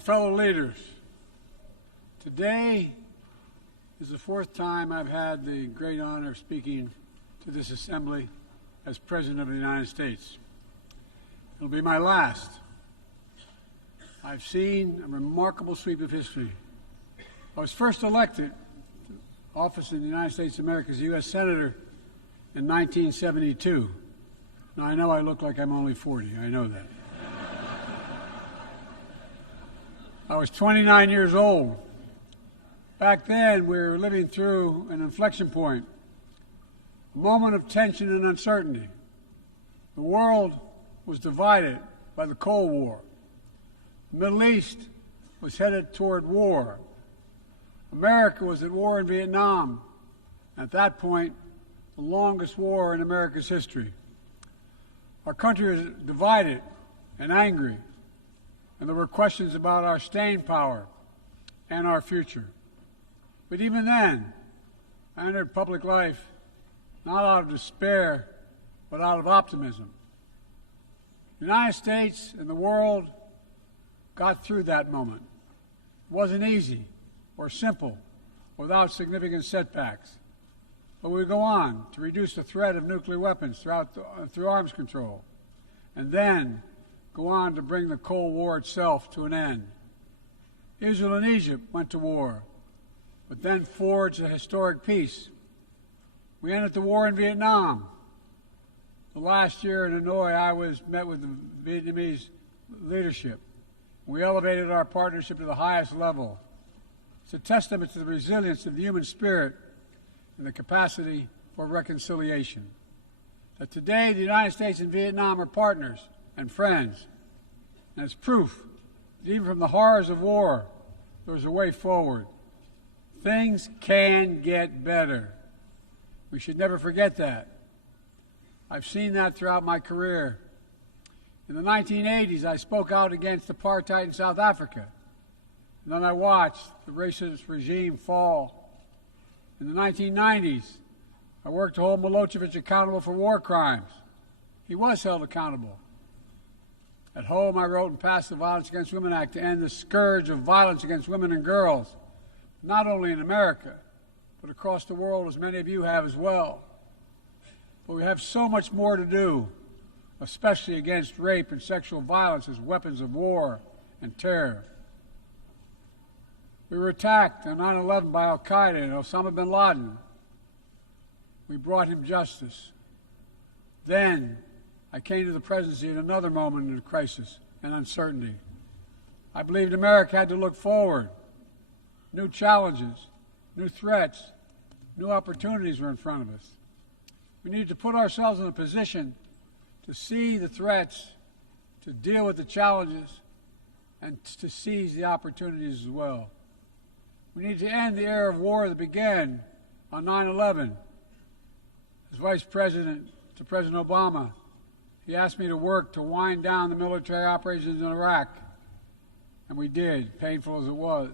fellow leaders, today is the fourth time I've had the great honor of speaking to this assembly as President of the United States. It'll be my last. I've seen a remarkable sweep of history. I was first elected to office in the United States of America as a U.S. Senator in 1972. Now, I know I look like I'm only 40. I know that. I was 29 years old. Back then, we were living through an inflection point, a moment of tension and uncertainty. The world was divided by the Cold War. The Middle East was headed toward war. America was at war in Vietnam. At that point, the longest war in America's history. Our country was divided and angry, and there were questions about our staying power and our future. But even then, I entered public life not out of despair, but out of optimism. The United States and the world got through that moment. It wasn't easy or simple, without significant setbacks. But we go on to reduce the threat of nuclear weapons through arms control, and then go on to bring the Cold War itself to an end. Israel and Egypt went to war, but then forged a historic peace. We ended the war in Vietnam. The last year in Hanoi, I met with the Vietnamese leadership. We elevated our partnership to the highest level. It's a testament to the resilience of the human spirit and the capacity for reconciliation. That today the United States and Vietnam are partners and friends. And it's proof that even from the horrors of war, there's a way forward. Things can get better. We should never forget that. I've seen that throughout my career. In the 1980s, I spoke out against apartheid in South Africa. And then I watched the racist regime fall. In the 1990s, I worked to hold Milosevic accountable for war crimes. He was held accountable. At home, I wrote and passed the Violence Against Women Act to end the scourge of violence against women and girls, not only in America, but across the world, as many of you have as well. But we have so much more to do, especially against rape and sexual violence as weapons of war and terror. We were attacked on 9/11 by al-Qaeda and Osama bin Laden. We brought him justice. Then I came to the presidency at another moment of crisis and uncertainty. I believed America had to look forward. New challenges, new threats, new opportunities were in front of us. We need to put ourselves in a position to see the threats, to deal with the challenges, and to seize the opportunities as well. We need to end the era of war that began on 9/11. As Vice President to President Obama, he asked me to work to wind down the military operations in Iraq, and we did, painful as it was.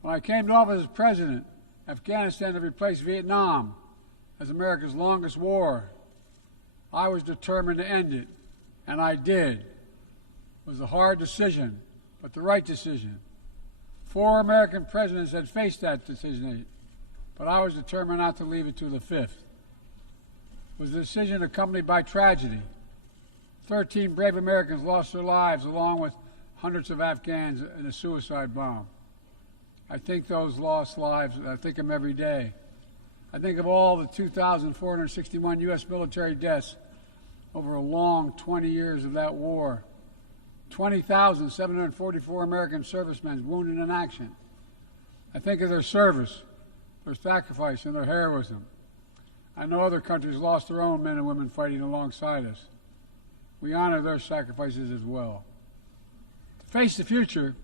When I came to office as president, Afghanistan had replaced Vietnam as America's longest war. I was determined to end it, and I did. It was a hard decision, but the right decision. 4 American presidents had faced that decision, but I was determined not to leave it to the 5th. It was a decision accompanied by tragedy. 13 brave Americans lost their lives, along with hundreds of Afghans in a suicide bomb. I think those lost lives, I think of them every day. I think of all the 2,461 U.S. military deaths over a long 20 years of that war. 20,744 American servicemen wounded in action. I think of their service, their sacrifice, and their heroism. I know other countries lost their own men and women fighting alongside us. We honor their sacrifices as well. To face the future,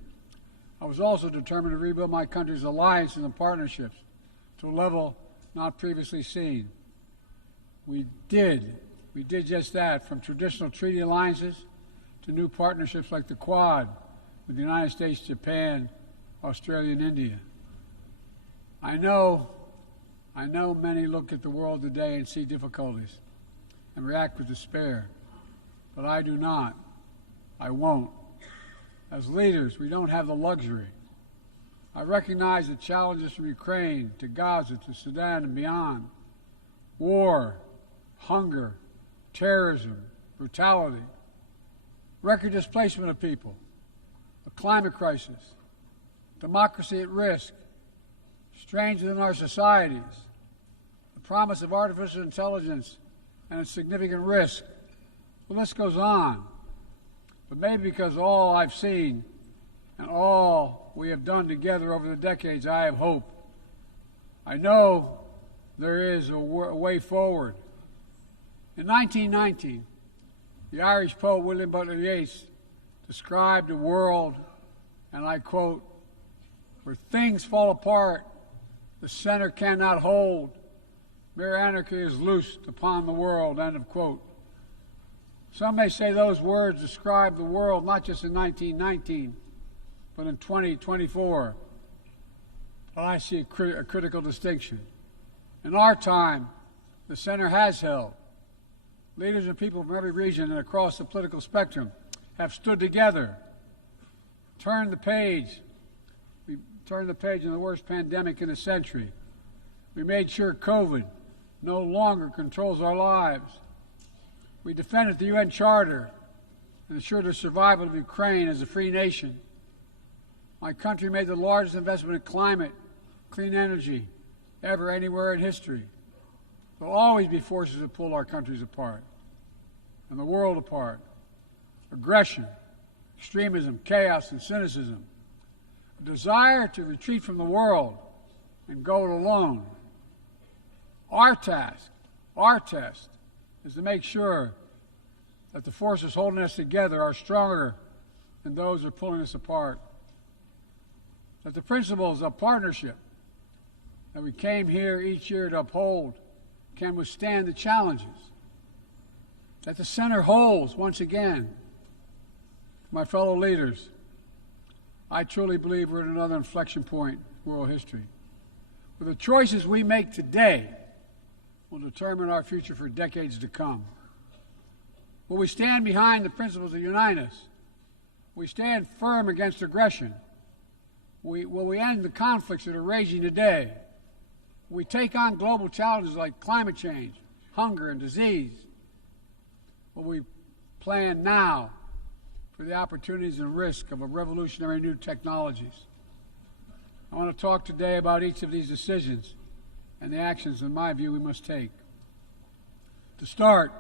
I was also determined to rebuild my country's alliances and partnerships to a level not previously seen. We did just that, from traditional treaty alliances to new partnerships like the Quad with the United States, Japan, Australia, and India. I know many look at the world today and see difficulties and react with despair, but I do not. I won't. As leaders, we don't have the luxury. I recognize the challenges from Ukraine to Gaza to Sudan and beyond. War, hunger, terrorism, brutality, record displacement of people, a climate crisis, democracy at risk, strains within our societies, the promise of artificial intelligence and its significant risk. The list goes on. But maybe because all I've seen and all we have done together over the decades, I have hope. I know there is a way forward. In 1919, the Irish poet William Butler Yeats described a world, and I quote, "where things fall apart, the center cannot hold, mere anarchy is loosed upon the world," end of quote. Some may say those words describe the world not just in 1919, but in 2024. But I see a critical distinction. In our time, the center has held. Leaders and people from every region and across the political spectrum have stood together, turned the page. We turned the page on the worst pandemic in a century. We made sure COVID no longer controls our lives. We defended the UN Charter and ensured the survival of Ukraine as a free nation. My country made the largest investment in climate, clean energy, ever anywhere in history. There will always be forces that pull our countries apart and the world apart. Aggression, extremism, chaos, and cynicism. A desire to retreat from the world and go it alone. Our task, our test, is to make sure that the forces holding us together are stronger than those that are pulling us apart. That the principles of partnership that we came here each year to uphold can withstand the challenges. That the center holds once again. My fellow leaders, I truly believe we're at another inflection point in world history, where the choices we make today will determine our future for decades to come. Will we stand behind the principles that unite us? Will we stand firm against aggression? Will we end the conflicts that are raging today? Will we take on global challenges like climate change, hunger, and disease? Will we plan now for the opportunities and risk of a revolutionary new technologies? I want to talk today about each of these decisions and the actions, in my view, we must take. To start,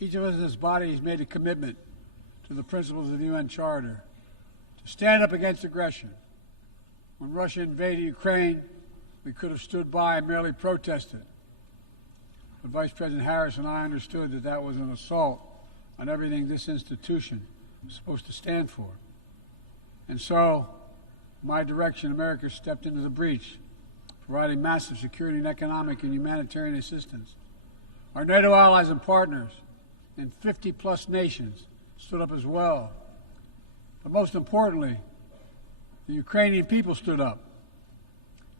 each of us in this body has made a commitment to the principles of the UN Charter to stand up against aggression. When Russia invaded Ukraine, we could have stood by and merely protested. But Vice President Harris and I understood that that was an assault on everything this institution is supposed to stand for. And so, my direction, America stepped into the breach, providing massive security and economic and humanitarian assistance. Our NATO allies and partners in 50-plus nations stood up as well. But most importantly, the Ukrainian people stood up.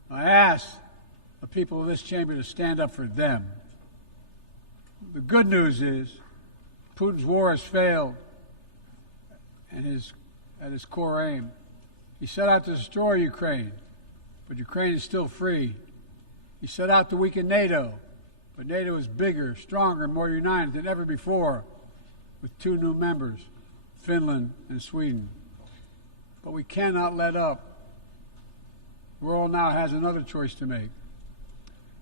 I asked the people of this chamber to stand up for them. The good news is Putin's war has failed at his core aim. He set out to destroy Ukraine, but Ukraine is still free. He set out to weaken NATO, but NATO is bigger, stronger, and more united than ever before, with 2 new members, Finland and Sweden. But we cannot let up. The world now has another choice to make.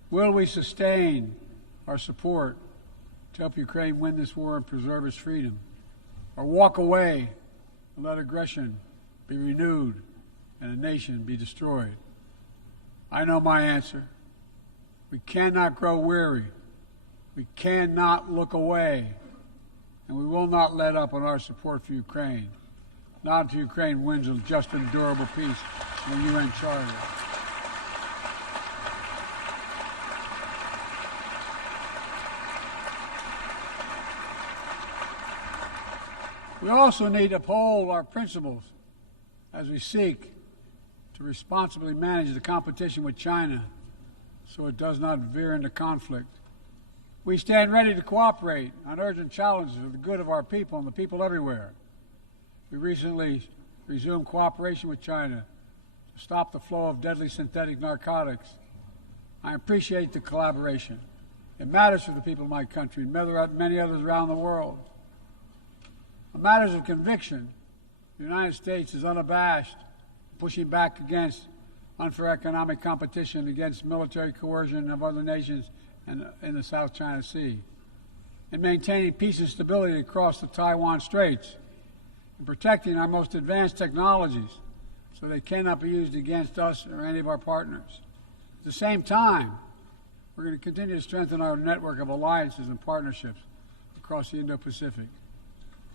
Will we sustain our support to help Ukraine win this war and preserve its freedom, or walk away and let aggression be renewed and a nation be destroyed? I know my answer. We cannot grow weary. We cannot look away. And we will not let up on our support for Ukraine. Not until Ukraine wins a just and durable peace in the UN Charter. We also need to uphold our principles as we seek to responsibly manage the competition with China so it does not veer into conflict. We stand ready to cooperate on urgent challenges for the good of our people and the people everywhere. We recently to resume cooperation with China to stop the flow of deadly synthetic narcotics. I appreciate the collaboration. It matters for the people of my country and many others around the world. On matters of conviction, the United States is unabashed, pushing back against unfair economic competition, against military coercion of other nations in the South China Sea, in maintaining peace and stability across the Taiwan Straits, in protecting our most advanced technologies so they cannot be used against us or any of our partners. At the same time, we're going to continue to strengthen our network of alliances and partnerships across the Indo-Pacific.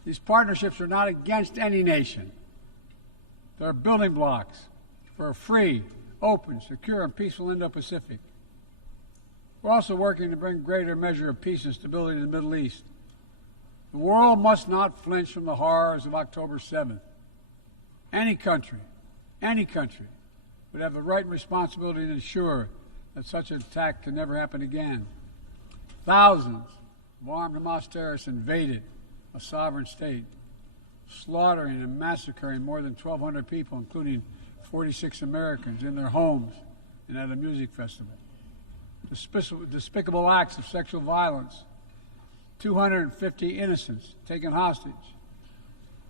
These partnerships are not against any nation. They're building blocks for a free, open, secure, and peaceful Indo-Pacific. We're also working to bring greater measure of peace and stability to the Middle East. The world must not flinch from the horrors of October 7th. Any country would have the right and responsibility to ensure that such an attack can never happen again. Thousands of armed Hamas terrorists invaded a sovereign state, slaughtering and massacring more than 1,200 people, including 46 Americans, in their homes and at a music festival. Despicable acts of sexual violence, 250 innocents taken hostage.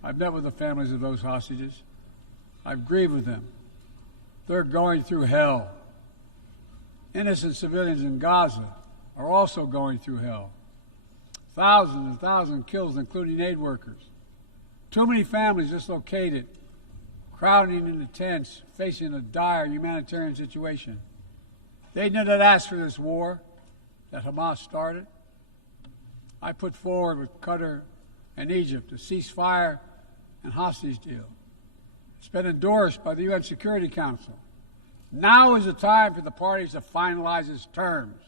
I've met with the families of those hostages. I've grieved with them. They're going through hell. Innocent civilians in Gaza are also going through hell. Thousands and thousands killed, including aid workers. Too many families dislocated, crowding into tents, facing a dire humanitarian situation. They did not ask for this war that Hamas started. I put forward with Qatar and Egypt a ceasefire and hostage deal. It's been endorsed by the UN Security Council. Now is the time for the parties to finalize its terms,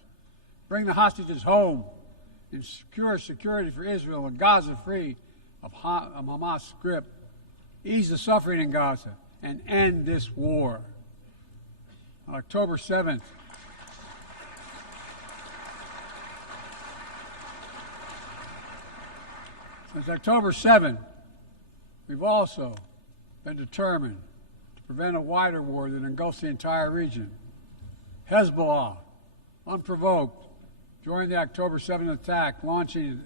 bring the hostages home, and secure security for Israel and Gaza free of Hamas' grip, ease the suffering in Gaza, and end this war. On October 7th, since October 7th, we've also been determined to prevent a wider war that engulfs the entire region. Hezbollah, unprovoked, during the October 7th attack, launching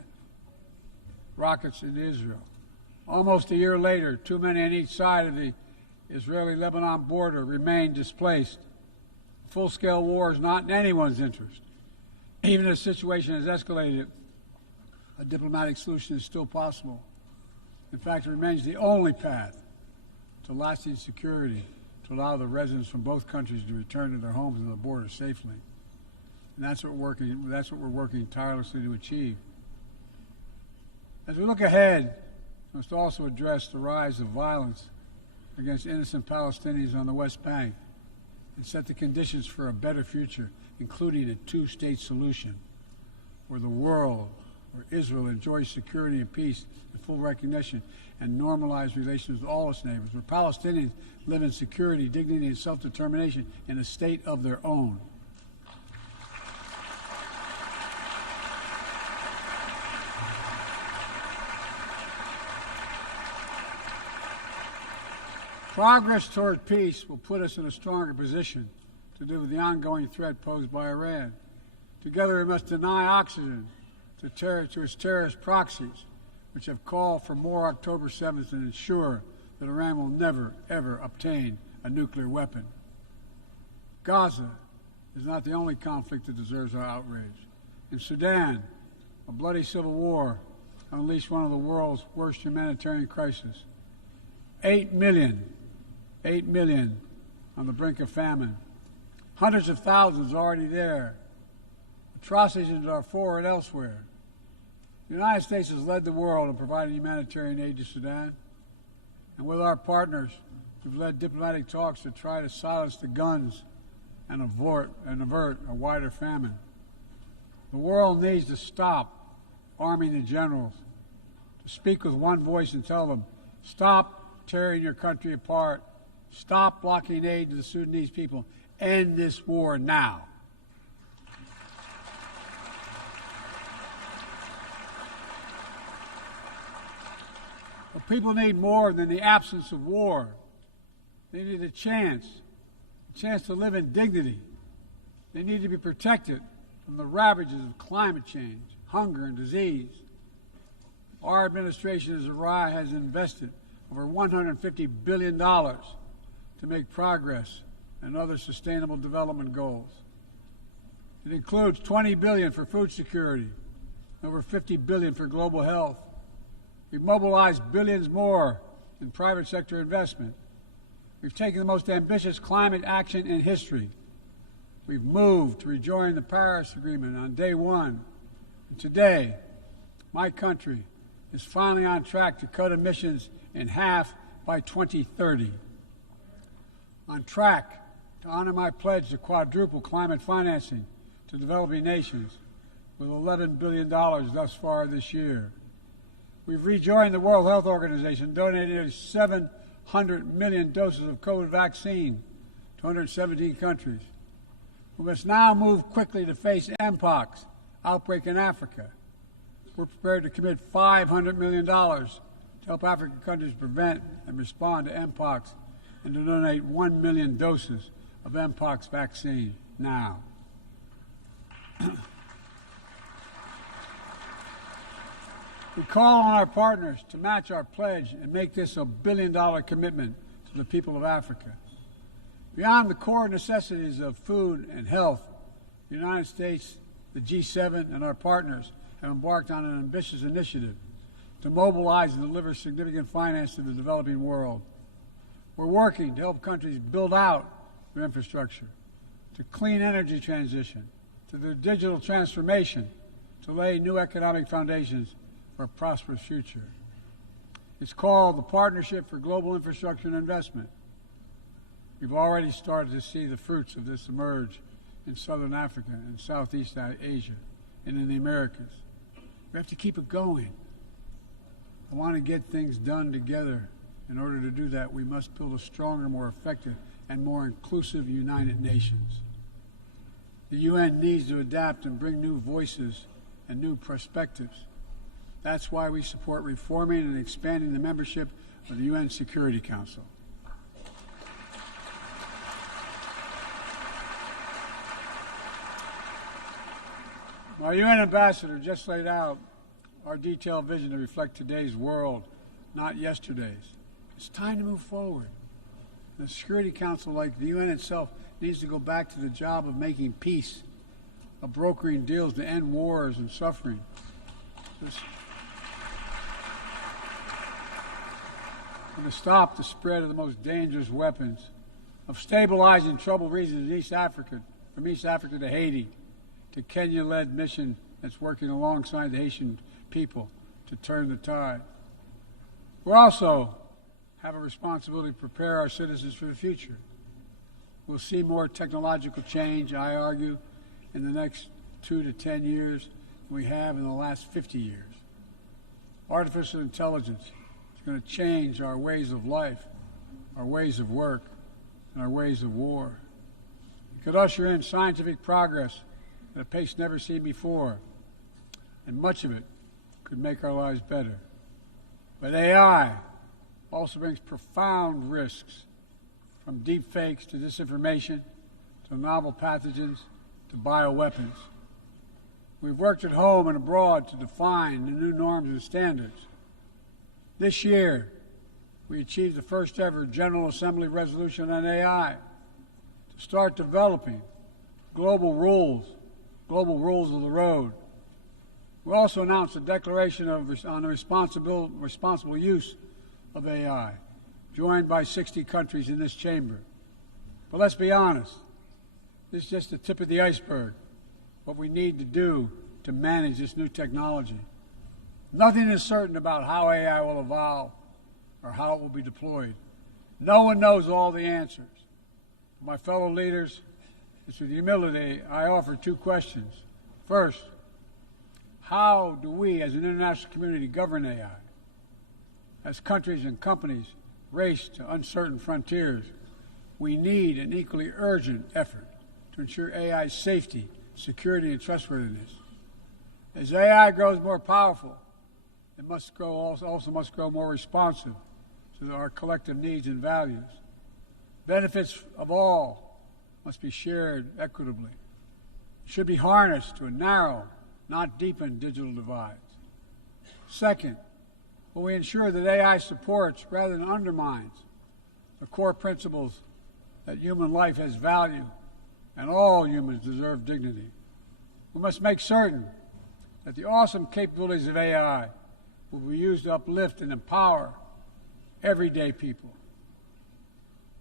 rockets into Israel. Almost a year later, too many on each side of the Israeli-Lebanon border remain displaced. Full-scale war is not in anyone's interest. Even if the situation has escalated, a diplomatic solution is still possible. In fact, it remains the only path to lasting security to allow the residents from both countries to return to their homes and the border safely. And that's what we're working tirelessly to achieve. As we look ahead, we must also address the rise of violence against innocent Palestinians on the West Bank and set the conditions for a better future, including a two-state solution where Israel enjoys security and peace and full recognition and normalized relations with all its neighbors, where Palestinians live in security, dignity, and self-determination in a state of their own. Progress toward peace will put us in a stronger position to deal with the ongoing threat posed by Iran. Together we must deny oxygen to its terrorist proxies, which have called for more October 7th and ensure that Iran will never, ever obtain a nuclear weapon. Gaza is not the only conflict that deserves our outrage. In Sudan, a bloody civil war unleashed one of the world's worst humanitarian crises. 8 million on the brink of famine. Hundreds of thousands already there. Atrocities in Darfur and elsewhere. The United States has led the world in providing humanitarian aid to Sudan. And with our partners, we've led diplomatic talks to try to silence the guns and avert a wider famine. The world needs to stop arming the generals, to speak with one voice and tell them, stop tearing your country apart. Stop blocking aid to the Sudanese people. End this war now. The People need more than the absence of war. They need a chance to live in dignity. They need to be protected from the ravages of climate change, hunger, and disease. Our administration has invested over $150 billion to make progress in other sustainable development goals. It includes $20 billion for food security, and over $50 billion for global health. We've mobilized billions more in private sector investment. We've taken the most ambitious climate action in history. We've moved to rejoin the Paris Agreement on day one. And today, my country is finally on track to cut emissions in half by 2030. On track to honor my pledge to quadruple climate financing to developing nations with $11 billion thus far this year. We've rejoined the World Health Organization, donating nearly 700 million doses of COVID vaccine to 117 countries. We must now move quickly to face Mpox outbreak in Africa. We're prepared to commit $500 million to help African countries prevent and respond to Mpox and to donate 1 million doses of Mpox vaccine now. We call on our partners to match our pledge and make this a billion-dollar commitment to the people of Africa. Beyond the core necessities of food and health, the United States, the G7, and our partners have embarked on an ambitious initiative to mobilize and deliver significant finance to the developing world. We're working to help countries build out their infrastructure, to clean energy transition, to their digital transformation, to lay new economic foundations for a prosperous future. It's called the Partnership for Global Infrastructure and Investment. We've already started to see the fruits of this emerge in Southern Africa and Southeast Asia and in the Americas. We have to keep it going. I want to get things done together. In order to do that, we must build a stronger, more effective, and more inclusive United Nations. The UN needs to adapt and bring new voices and new perspectives. That's why we support reforming and expanding the membership of the UN Security Council. My UN ambassador just laid out our detailed vision to reflect today's world, not yesterday's. It's time to move forward. The Security Council, like the UN itself, needs to go back to the job of making peace, of brokering deals to end wars and suffering. And to stop the spread of the most dangerous weapons, of stabilizing troubled regions in East Africa, from East Africa to Haiti, to Kenya-led mission that's working alongside the Haitian people to turn the tide. We also have a responsibility to prepare our citizens for the future. We'll see more technological change, I argue, in the next 2 to 10 years than we have in the last 50 years. Artificial intelligence is going to change our ways of life, our ways of work, and our ways of war. It could usher in scientific progress at a pace never seen before, and much of it could make our lives better. But AI also brings profound risks, from deep fakes to disinformation, to novel pathogens, to bioweapons. We've worked at home and abroad to define the new norms and standards. This year, we achieved the first ever General Assembly resolution on AI to start developing global rules of the road. We also announced a declaration on the responsible use of AI, joined by 60 countries in this chamber. But let's be honest, this is just the tip of the iceberg, what we need to do to manage this new technology. Nothing is certain about how AI will evolve or how it will be deployed. No one knows all the answers. My fellow leaders, it's with humility I offer 2 questions. First, how do we as an international community govern AI? As countries and companies race to uncertain frontiers, we need an equally urgent effort to ensure AI's safety, security, and trustworthiness. As AI grows more powerful, It also must grow more responsive to our collective needs and values. Benefits of all must be shared equitably. It should be harnessed to narrow, not deepen, digital divides. Second, will we ensure that AI supports rather than undermines the core principles that human life has value and all humans deserve dignity? We must make certain that the awesome capabilities of AI will be used to uplift and empower everyday people,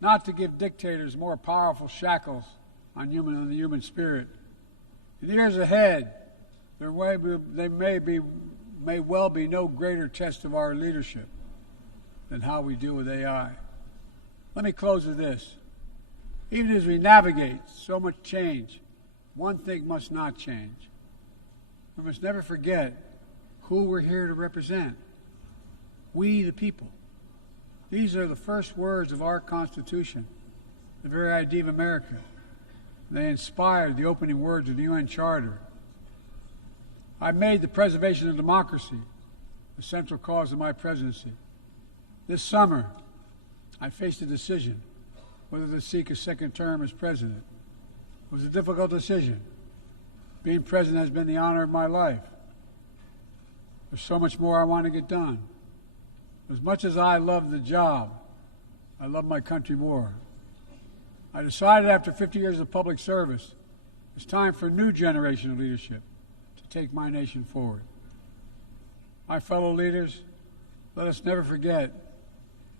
not to give dictators more powerful shackles on the human spirit. In the years ahead, there may well be no greater test of our leadership than how we deal with AI. Let me close with this. Even as we navigate so much change, one thing must not change. We must never forget who we're here to represent. We, the people. These are the first words of our Constitution, the very idea of America. They inspired the opening words of the UN Charter. I made the preservation of democracy the central cause of my presidency. This summer, I faced a decision whether to seek a second term as president. It was a difficult decision. Being president has been the honor of my life. There's so much more I want to get done. As much as I love the job, I love my country more. I decided after 50 years of public service, it's time for a new generation of leadership to take my nation forward. My fellow leaders, let us never forget,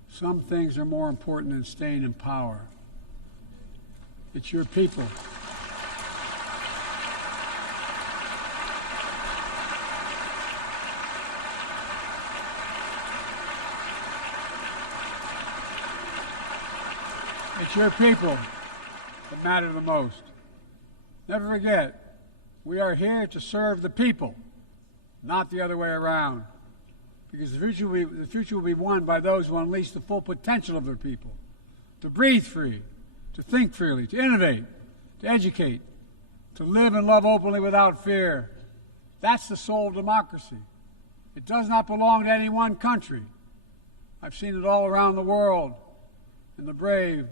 some things are more important than staying in power. It's your people. It's your people that matter the most. Never forget, we are here to serve the people, not the other way around. Because the future will be won by those who unleash the full potential of their people, to breathe free, to think freely, to innovate, to educate, to live and love openly without fear. That's the soul of democracy. It does not belong to any one country. I've seen it all around the world in the brave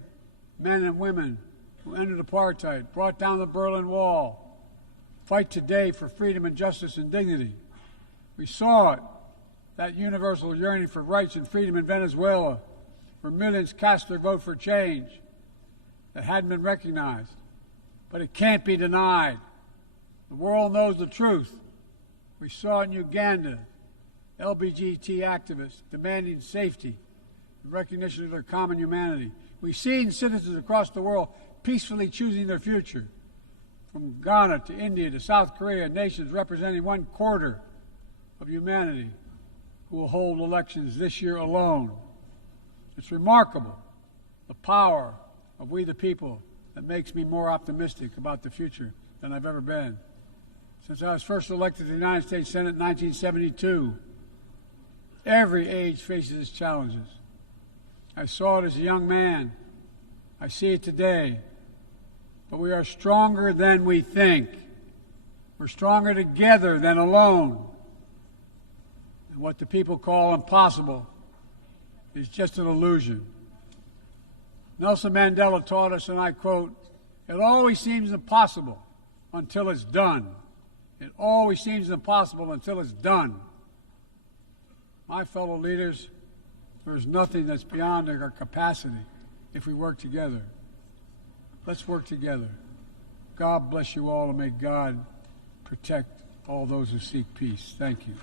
men and women who ended apartheid, brought down the Berlin Wall, fight today for freedom and justice and dignity. We saw it, that universal yearning for rights and freedom in Venezuela, where millions cast their vote for change that hadn't been recognized. But it can't be denied. The world knows the truth. We saw in Uganda, LGBT activists demanding safety and recognition of their common humanity. We see in citizens across the world peacefully choosing their future. From Ghana to India to South Korea, nations representing 1/4 of humanity who will hold elections this year alone. It's remarkable, the power of we the people, that makes me more optimistic about the future than I've ever been. Since I was first elected to the United States Senate in 1972, every age faces its challenges. I saw it as a young man. I see it today. But we are stronger than we think. We're stronger together than alone. And what the people call impossible is just an illusion. Nelson Mandela taught us, and I quote, "It always seems impossible until it's done. It always seems impossible until it's done." My fellow leaders, there is nothing that's beyond our capacity if we work together. Let's work together. God bless you all, and may God protect all those who seek peace. Thank you.